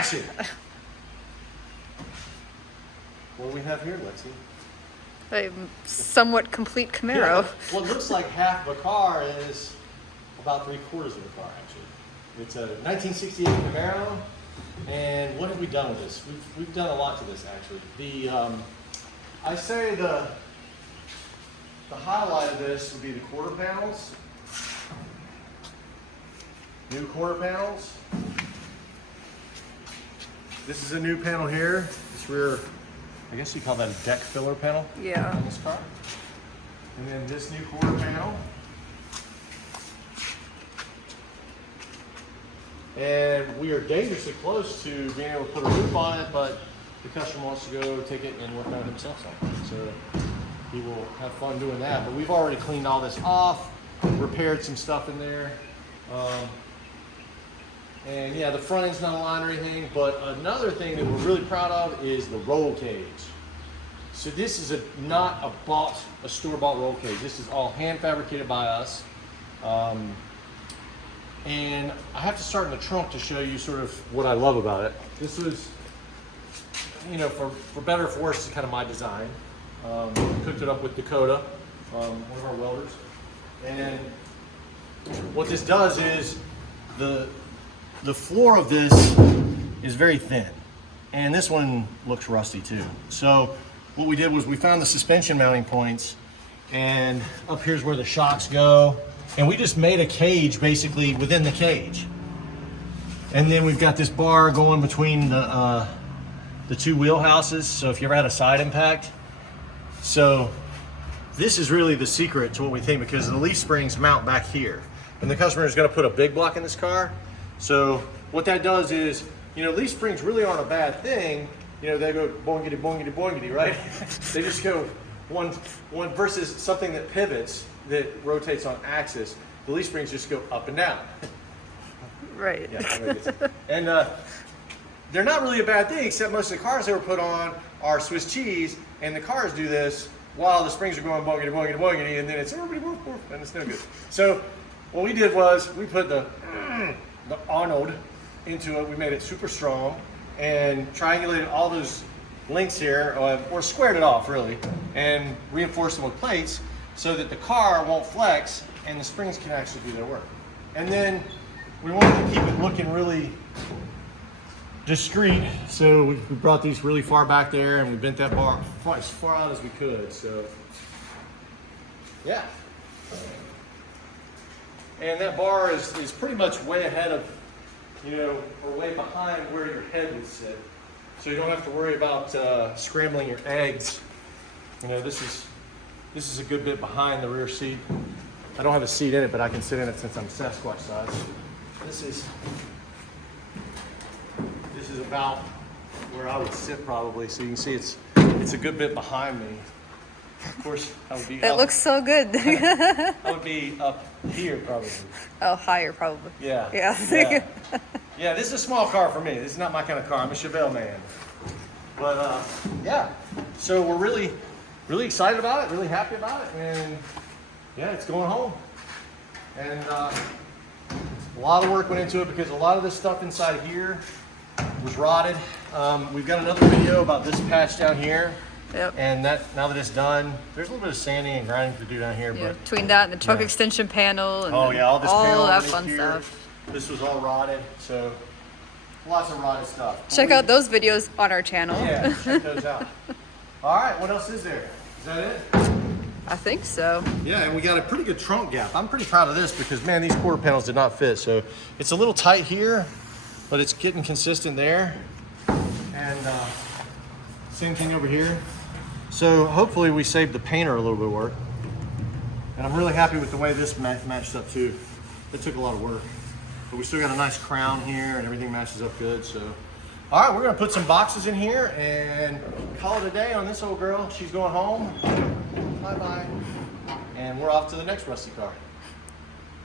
action. What do we have here, Lexi? A somewhat complete Camaro. Yeah, what looks like half of a car is about 3/4 of a car, actually. It's a 1968 Camaro, and what have we done with this? We've done a lot to this, actually. I say the highlight of this would be the quarter panels. New quarter panels. This is a new panel here. This rear, I guess you call that a deck filler panel. Yeah. On this car. And then this new quarter panel. And we are dangerously close to being able to put a roof on it, but the customer wants to go take it and work on it himself sometime. So he will have fun doing that. But we've already cleaned all this off, repaired some stuff in there. And yeah, the front end's not aligned or anything, but another thing that we're really proud of is the roll cage. So this is not a store-bought roll cage. This is all hand fabricated by us. And I have to start in the trunk to show you sort of what I love about it. This was, you know, for better or for worse, it's kind of my design. Cooked it up with Dakota, one of our welders. And what this does is the floor of this is very thin, and this one looks rusty too. So what we did was we found the suspension mounting points, and up here's where the shocks go, and we just made a cage basically within the cage. And then we've got this bar going between the two wheelhouses, so if you ever had a side impact. So this is really the secret to what we think, because the leaf springs mount back here, and the customer is going to put a big block in this car. So what that does is, you know, leaf springs really aren't a bad thing. You know, they go boingity, boingity, boingity, right? They just go one versus something that pivots, that rotates on axis. The leaf springs just go up and down. Right. Yeah, and they're not really a bad thing, except most of the cars they were put on are Swiss cheese, and the cars do this while the springs are going boingity, boingity, boingity, and then it's everybody woof, woof, and it's no good. So what we did was we put the Arnold into it. We made it super strong and triangulated all those links here, or squared it off really, and reinforced them with plates so that the car won't flex and the springs can actually do their work. And then we wanted to keep it looking really discreet, so we brought these really far back there, and we bent that bar as far out as we could. So yeah. And that bar is pretty much way ahead of, you know, or way behind where your head would sit. So you don't have to worry about scrambling your eggs. You know, this is a good bit behind the rear seat. I don't have a seat in it, but I can sit in it since I'm Sasquatch size. This is about where I would sit probably. So you can see it's a good bit behind me. Of course, I would be That up. looks so good. I would be up here probably. Oh, higher probably. Yeah. Yeah. Yeah. Yeah, this is a small car for me. This is not my kind of car. I'm a Chevelle man. But yeah, so we're really, really excited about it, really happy about it, and yeah, it's going home. And a lot of work went into it because a lot of this stuff inside here was rotted. We've got another video about this patch down here. Yep. And that, now that it's done, there's a little bit of sanding and grinding to do down here. Yeah, But between that and the trunk yeah. extension panel and oh yeah, all this panel that underneath fun here, stuff. This was all rotted, so lots of rotted stuff. Check out those videos on our channel. Yeah, check those out. All right, what else is there? Is that it? I think so. Yeah, and we got a pretty good trunk gap. I'm pretty proud of this because, man, these quarter panels did not fit. So it's a little tight here, but it's getting consistent there. And same thing over here. So hopefully we saved the painter a little bit of work. And I'm really happy with the way this matched up too. It took a lot of work. But we still got a nice crown here and everything matches up good. So, all right, we're gonna put some boxes in here and call it a day on this old girl. She's going home. Bye-bye. And we're off to the next rusty car.